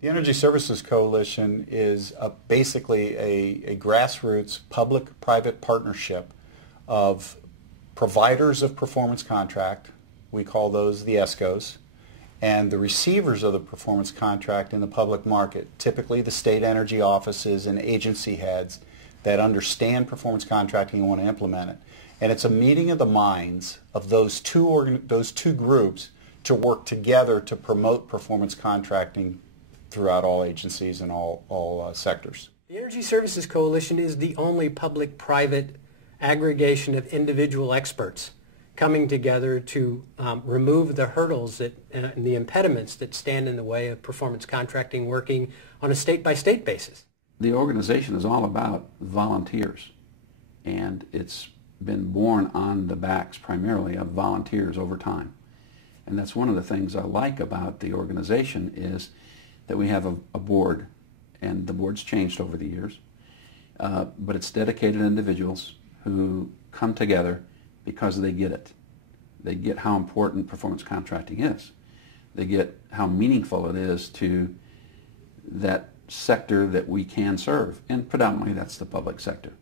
The Energy Services Coalition is basically a grassroots public-private partnership of providers of performance contract, we call those the ESCOs, and the receivers of the performance contract in the public market, typically the state energy offices and agency heads that understand performance contracting and want to implement it. And it's a meeting of the minds of those two groups to work together to promote performance contracting throughout all agencies and all sectors. The Energy Services Coalition is the only public-private aggregation of individual experts coming together to remove the hurdles and the impediments that stand in the way of performance contracting working on a state-by-state basis. The organization is all about volunteers, and it's been born on the backs primarily of volunteers over time. And that's one of the things I like about the organization is that we have a board, and the board's changed over the years, but it's dedicated individuals who come together because they get it. They get how important performance contracting is. They get how meaningful it is to that sector that we can serve, and predominantly that's the public sector.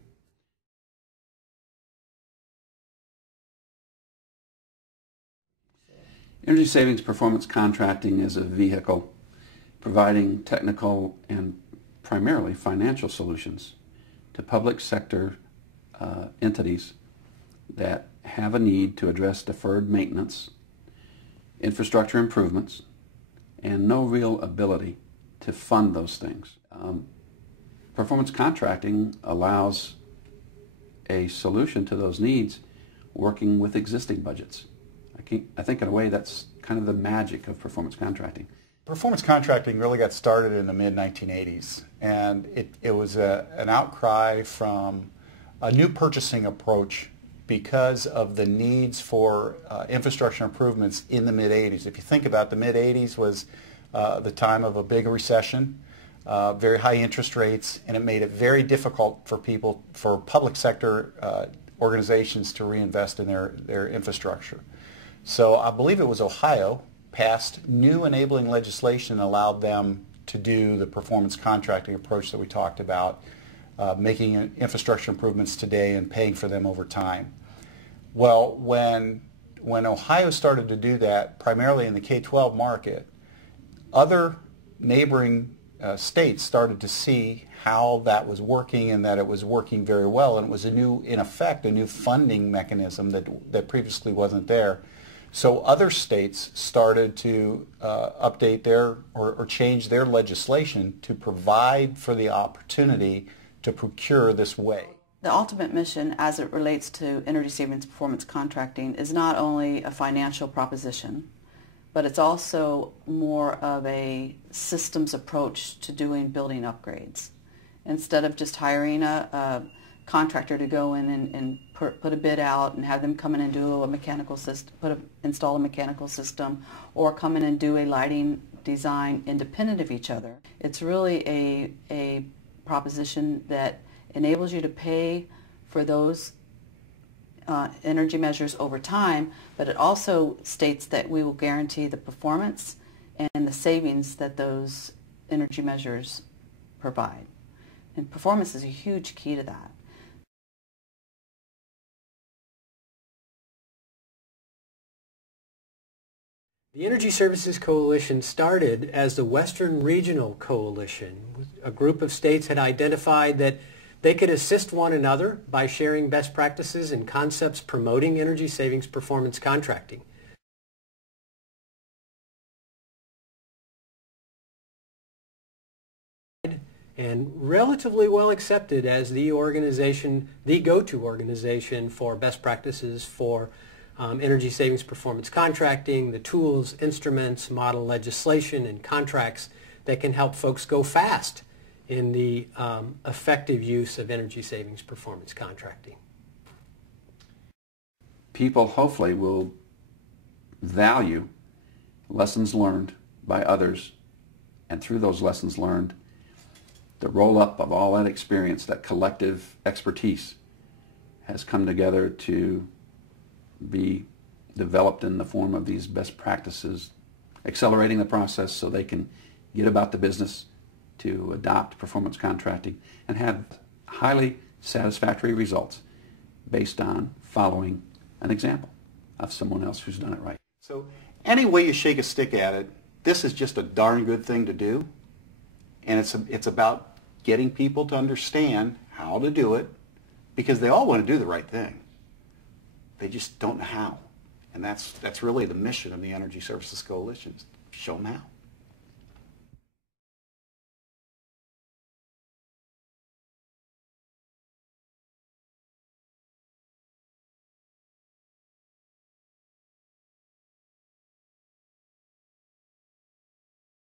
Energy savings performance contracting is a vehicle providing technical and primarily financial solutions to public sector entities that have a need to address deferred maintenance, infrastructure improvements, and no real ability to fund those things. Performance contracting allows a solution to those needs working with existing budgets. I think in a way that's kind of the magic of performance contracting. Performance contracting really got started in the mid-1980s, and it was an outcry from a new purchasing approach because of the needs for infrastructure improvements in the mid-80s. If you think about the mid-80s was the time of a big recession, very high interest rates, and it made it very difficult for public sector organizations to reinvest in their infrastructure. So I believe it was Ohio passed new enabling legislation that allowed them to do the performance contracting approach that we talked about, making infrastructure improvements today and paying for them over time. Well, when Ohio started to do that, primarily in the K-12 market, other neighboring states started to see how that was working and that it was working very well, and it was in effect, a new funding mechanism that previously wasn't there. So other states started to update or change their legislation to provide for the opportunity to procure this way. The ultimate mission as it relates to energy savings performance contracting is not only a financial proposition, but it's also more of a systems approach to doing building upgrades. Instead of just hiring a contractor to go in and put a bid out and have them come in and do a mechanical system, install a mechanical system, or come in and do a lighting design independent of each other. It's really a proposition that enables you to pay for those energy measures over time, but it also states that we will guarantee the performance and the savings that those energy measures provide. And performance is a huge key to that. The Energy Services Coalition started as the Western Regional Coalition. A group of states had identified that they could assist one another by sharing best practices and concepts promoting energy savings performance contracting. And relatively well accepted as the organization, the go-to organization for best practices for energy savings performance contracting, the tools, instruments, model legislation, and contracts that can help folks go fast in the effective use of energy savings performance contracting. People hopefully will value lessons learned by others, and through those lessons learned, the roll-up of all that experience, that collective expertise, has come together to be developed in the form of these best practices, accelerating the process so they can get about the business, to adopt performance contracting, and have highly satisfactory results based on following an example of someone else who's done it right. So any way you shake a stick at it, this is just a darn good thing to do. And it's about getting people to understand how to do it, because they all want to do the right thing. They just don't know how. And that's really the mission of the Energy Services Coalition, is show them how.